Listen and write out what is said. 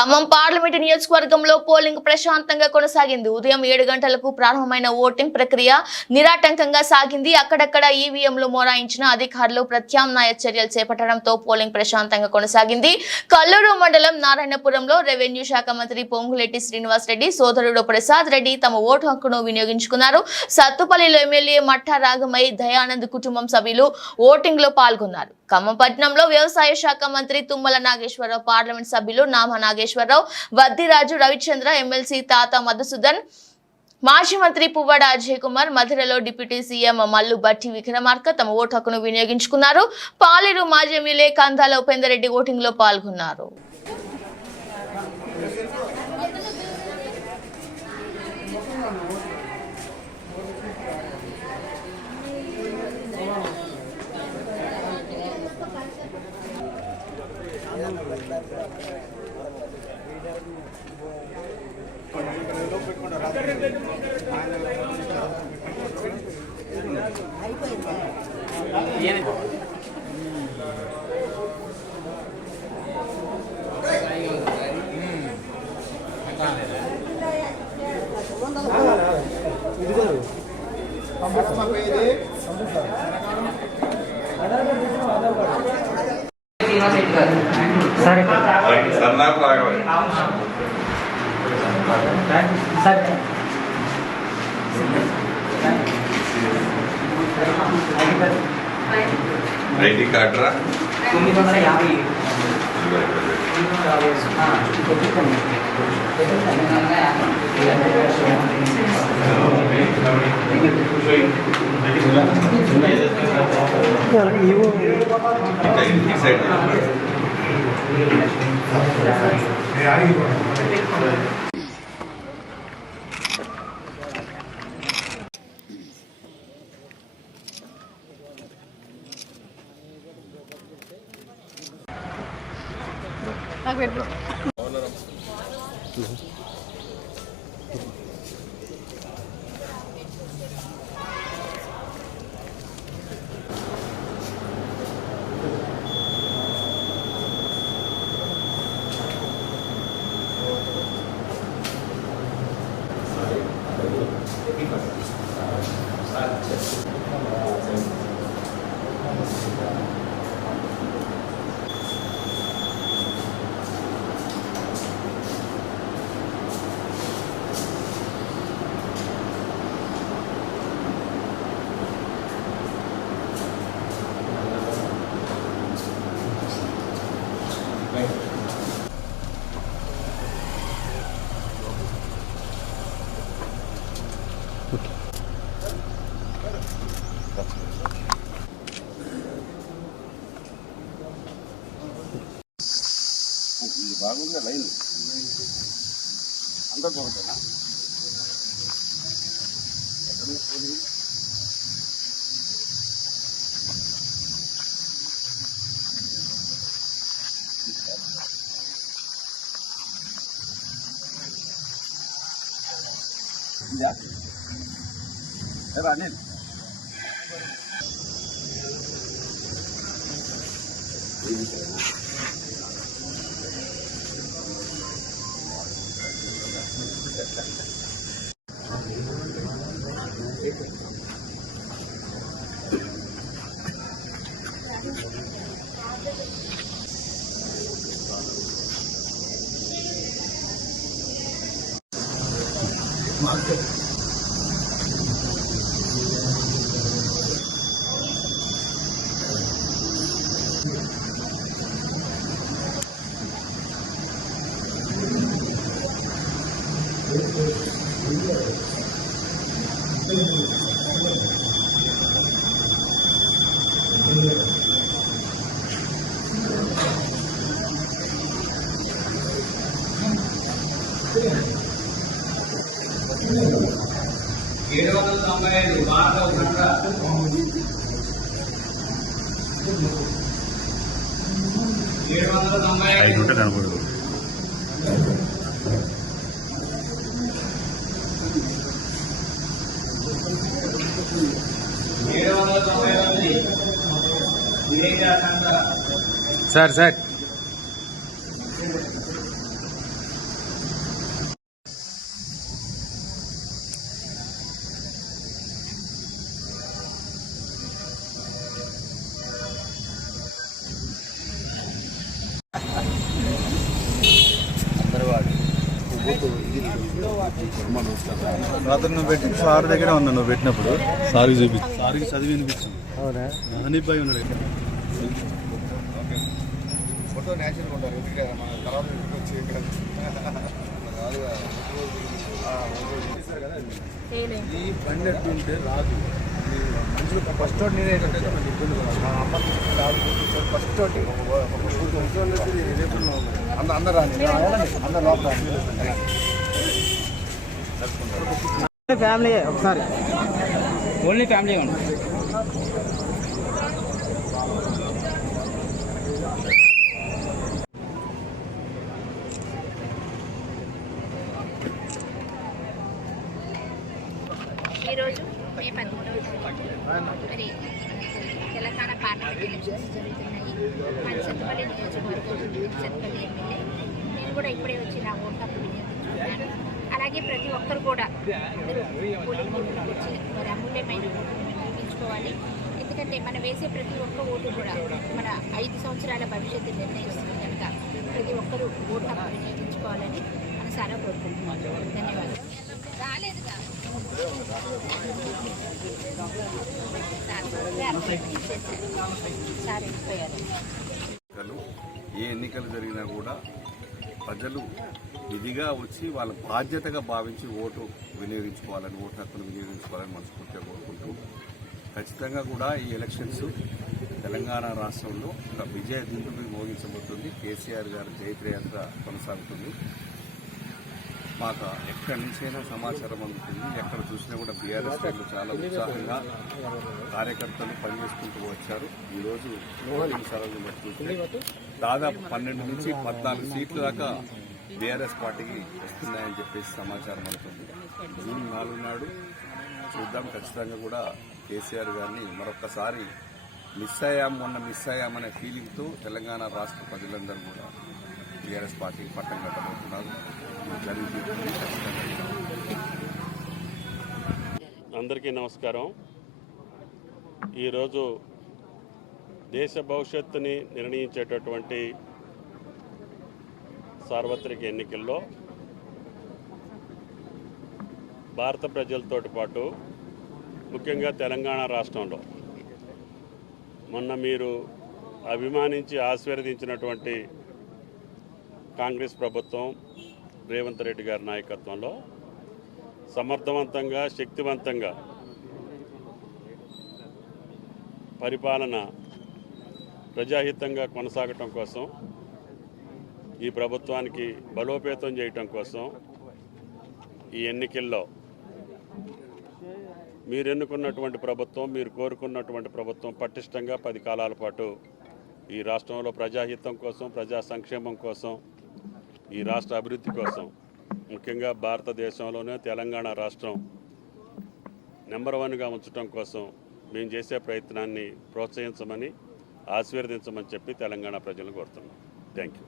Khammam parliament నియోజకవర్గంలో polling ప్రశాంతంగా కొనసాగింది. ఉదయం 7 గంటలకు ప్రారంభమైన ఓటింగ్ ప్రక్రియ నిరాటంకంగా సాగింది. అక్కడక్కడ ఈవీఎంలు మోరాయించిన అధికారులు ప్రత్యామ్నాయ చర్యలు చేపట్టడంతో పోలింగ్ ప్రశాంతంగా కొనసాగింది. కల్లూరు మండలం నారాయణపురంలో రెవెన్యూ శాఖ మంత్రి పొంగులేటి శ్రీనివాస్ రెడ్డి సోదరుడు ప్రసాద్ రెడ్డి తమ ఓటు హక్కును వినియోగించుకున్నారు. సత్తుపల్లిలో ఎమ్మెల్యే మట్టా రాగమై దయానంద్ కుటుంబం సభ్యులు ఓటింగ్ లో పాల్గొన్నారు. ఖమ్మం పట్టణంలో వ్యవసాయ శాఖ మంత్రి తుమ్మల నాగేశ్వరరావు, పార్లమెంట్ సభ్యులు నామా నాగేశ్వరరావు, వద్దిరాజు రవిచంద్ర, ఎమ్మెల్సీ తాత మధుసూదన్, మాజీ మంత్రి పువ్వాడ అజయ్ కుమార్, మధురలో డిప్యూటీ సీఎం మల్లు బట్టి విక్రమార్క తమ ఓటు హక్కును వినియోగించుకున్నారు. పాలేరు మాజీ ఎమ్మెల్యే కందాల ఉపేందర్ రెడ్డి ఓటింగ్ లో పాల్గొన్నారు. ఐడి కార్డ్ రా 950 బాగుంది లైన్ అంతా దొరుకుతానా అనిల్ సార్ రాత్రి నువ్వు పెట్టి సార్ దగ్గర ఉన్నా, నువ్వు పెట్టినప్పుడు సార్కి చూపించు, సార్కి చదివి వినిపించింది. అవునా, హనీఫ్ భాయ్ ఉన్నాడు. ఫోటో న్యాచురల్గా ఉంటారు. మన తర్వాత వచ్చి ఇక్కడ ఈ బండి ఎట్టుంటే రాదు. మనుషులు ఫస్ట్ ఒకటి నేనే ఇబ్బంది రాదు. ఫస్ట్ ఒకటి అందరు రాని అందరు లోపల ఫ్యామిలీ ఒకసారి ఓన్లీ ఫ్యామిలీ ఉంది. ఈరోజు మే 13వ మరి తెలంగాణ పార్లమెంట్ ఎలక్షన్స్ జరుగుతున్నాయి. మరి సత్తుపల్లి నియోజకవర్గం సత్తుపల్లి ఎమ్మెల్యే నేను కూడా ఇప్పుడే వచ్చి నా ఓటు హక్కు వినియోగించుకున్నాను. అలాగే ప్రతి ఒక్కరు కూడా అందరూ పోలింగ్ బూత్కి వచ్చి మరి అమూల్యమైన ఓటును వినియోగించుకోవాలి. ఎందుకంటే మనం వేసే ప్రతి ఒక్క ఓటు కూడా మన 5 సంవత్సరాల భవిష్యత్తు నిర్ణయిస్తుంది కనుక ప్రతి ఒక్కరూ ఓటు హక్కు వినియోగించుకోవాలని మనసారా కోరుకుంటున్నాను. ధన్యవాదాలు. రాలేదుగా ఏ ఎన్నికలు జరిగినా కూడా ప్రజలు విధిగా వచ్చి వాళ్ళ బాధ్యతగా భావించి ఓటు వినియోగించుకోవాలని, ఓటు హక్కును వినియోగించుకోవాలని మనస్ఫూర్తిగా కోరుకుంటూ ఖచ్చితంగా కూడా ఈ ఎలక్షన్స్ తెలంగాణ రాష్ట్రంలో ఒక విజయ దిండుకు మోగించబోతుంది. కేసీఆర్ గారి జయప్రయాత్ర కొనసాగుతుంది. మాకు ఎక్కడి నుంచైనా సమాచారం అందుతుంది. ఎక్కడ చూసినా కూడా బీఆర్ఎస్ శ్రేణులు చాలా ఉత్సాహంగా కార్యకర్తలు పనిచేసుకుంటూ వచ్చారు. ఈరోజు ఓటింగ్ సరళిని చూస్తే దాదాపు 12 నుంచి 14 సీట్ల దాకా బీఆర్ఎస్ పార్టీకి వస్తున్నాయని చెప్పేసి సమాచారం అందుతుంది. జూన్ 4 నాడు చూద్దాం. ఖచ్చితంగా కూడా కేసీఆర్ గారిని మరొక్కసారి మిస్ అయ్యామనే ఫీలింగ్తో తెలంగాణ రాష్ట్ర ప్రజలందరూ కూడా టీఆర్ఎస్ పార్టీకి పట్టం కట్టబోతున్నారు. అందరికీ నమస్కారం. ఈరోజు దేశ భవిష్యత్తుని నిర్ణయించేటటువంటి సార్వత్రిక ఎన్నికల్లో భారత ప్రజలతో పాటు ముఖ్యంగా తెలంగాణ రాష్ట్రంలో మొన్న మీరు అభిమానించి ఆశీర్వదించినటువంటి కాంగ్రెస్ ప్రభుత్వం రేవంత్ రెడ్డి గారి నాయకత్వంలో సమర్థవంతంగా, శక్తివంతంగా పరిపాలన ప్రజాహితంగా కొనసాగటం కోసం, ఈ ప్రభుత్వానికి బలోపేతం చేయటం కోసం ఈ ఎన్నికల్లో మీరు ఎన్నుకున్నటువంటి ప్రభుత్వం, మీరు కోరుకున్నటువంటి ప్రభుత్వం పటిష్టంగా 10 కాలాల పాటు ఈ రాష్ట్రంలో ప్రజాహితం కోసం, ప్రజా సంక్షేమం కోసం, ఈ రాష్ట్ర అభివృద్ధి కోసం, ముఖ్యంగా భారతదేశంలోనే తెలంగాణ రాష్ట్రం నెంబర్ 1గా ఉంచడం కోసం మేము చేసే ప్రయత్నాన్ని ప్రోత్సహించమని, ఆశీర్వదించమని చెప్పి తెలంగాణ ప్రజలను కోరుతున్నాం. Thank you.